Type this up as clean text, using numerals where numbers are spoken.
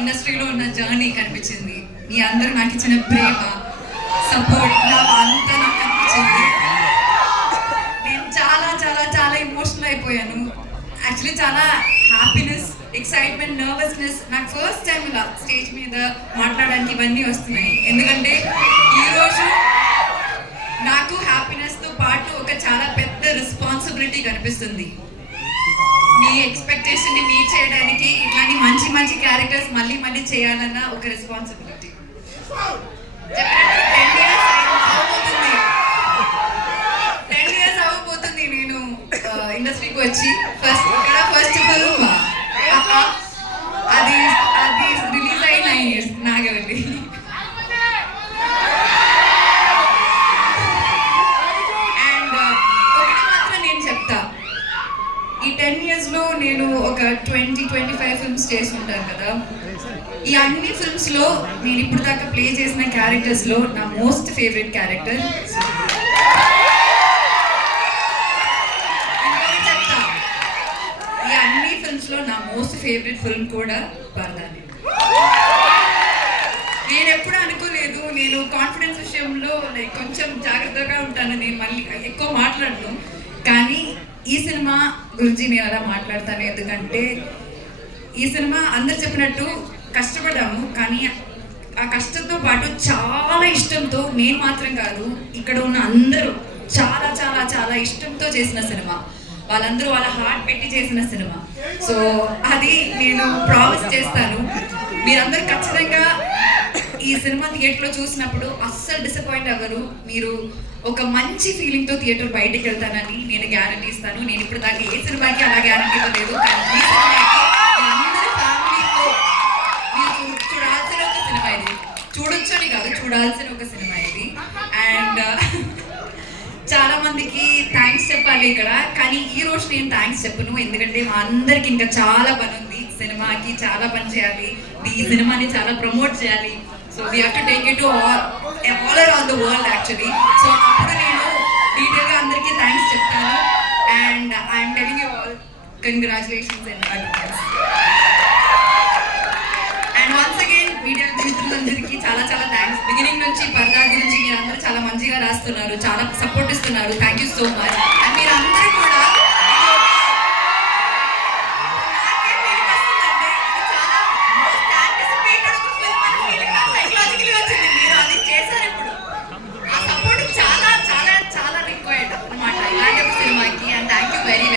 ఇండస్ట్రీలో ఉన్న జర్నీ కనిపించింది. మీ అందరూ నాకు ఇచ్చిన ప్రేమ, సపోర్ట్, లవ్ అంతా నాకు కనిపించింది. నేను చాలా చాలా చాలా ఎమోషనల్ అయిపోయాను. యాక్చువల్లీ చాలా హ్యాపీనెస్, ఎక్సైట్మెంట్, నర్వస్నెస్. నాకు ఫస్ట్ టైం ఇలా స్టేజ్ మీద మాట్లాడడానికి ఇవన్నీ వస్తున్నాయి. ఎందుకంటే ఈరోజు నాకు హ్యాపీనెస్తో పాటు ఒక చాలా పెద్ద రెస్పాన్సిబిలిటీ కనిపిస్తుంది. మీ ఎక్స్పెక్టేషన్ని మీట్ చేయడానికి ఇట్లాంటి మంచి మంచి క్యారెక్టర్స్ మళ్ళీ మళ్ళీ చేయాలన్న ఒక రెస్పాన్సిబిలిటీ. 10 years అవ్వబోతుంది నేను ఇండస్ట్రీకి వచ్చి. ఫస్ట్ ఫిల్మ్ అది రిలీజ్ అయ్యి 9 years నాగవల్లి. అండ్ ఒకటి మాత్రం నేను చెప్తా, ఈ 10 yearsలో నేను ఒక 20-25 ఫిల్మ్స్ చేసి ఉంటాను కదా. ఈ అన్ని ఫిల్మ్స్లో నేను ఇప్పుడు దాకా ప్లే చేసిన క్యారెక్టర్స్లో నా మోస్ట్ ఫేవరెట్ క్యారెక్టర్ ఈ అన్ని ఫిల్మ్స్లో నా మోస్ట్ ఫేవరెట్ ఫిల్మ్ కూడా పరదాని. నేను ఎప్పుడు అనుకోలేదు, నేను కాన్ఫిడెన్స్ విషయంలో లైక్ కొంచెం జాగ్రత్తగా ఉంటాను, నేను మళ్ళీ ఎక్కువ మాట్లాడను. కానీ ఈ సినిమా గురించి నేను అలా మాట్లాడతాను. ఎందుకంటే ఈ సినిమా అందరు చెప్పినట్టు కష్టపడ్డాము, కానీ ఆ కష్టంతో పాటు చాలా ఇష్టంతో, నేను మాత్రం కాదు ఇక్కడ ఉన్న అందరూ చాలా చాలా చాలా ఇష్టంతో చేసిన సినిమా. వాళ్ళందరూ వాళ్ళ హార్ట్ పెట్టి చేసిన సినిమా. సో అది నేను ప్రామిస్ చేస్తాను, మీరందరూ ఖచ్చితంగా ఈ సినిమా థియేటర్లో చూసినప్పుడు అస్సలు డిసప్పాయింట్ అవ్వరు. మీరు ఒక మంచి ఫీలింగ్తో థియేటర్ బయటికి వెళ్తానని నేను గ్యారంటీ ఇస్తాను. నేను ఇప్పుడు దాకా ఏ సినిమాకి అలా గ్యారంటీ ఇవ్వలేదు, కానీ ఈ సినిమాకి అందరి ఫ్యామిలీతో మీరు చూడాల్సిన ఒక సినిమా ఇది. చూడొచ్చని కాదు, చూడాల్సిన ఒక సినిమా ఇది. అండ్ చాలా మందికి థ్యాంక్స్ చెప్పాలి ఇక్కడ, కానీ ఈ రోజు నేను థ్యాంక్స్ చెప్పను. ఎందుకంటే మా అందరికి ఇంకా చాలా పని ఉంది. సినిమాకి చాలా పని చేయాలి, ఈ సినిమాని చాలా ప్రమోట్ చేయాలి. So we have to take it to all around the world actually. So అప్పుడు నేను డీటెయిల్గా అందరికీ థ్యాంక్స్ చెప్తాను. And I'm telling you all congratulations and advance. And once again media మిత్రులందరికీ చాలా చాలా థ్యాంక్స్. బిగినింగ్ నుంచి పరదా గురించి మీరు అందరూ చాలా మంచిగా రాస్తున్నారు, చాలా సపోర్ట్ ఇస్తున్నారు. Thank you so much. And మీరు అందరూ కూడా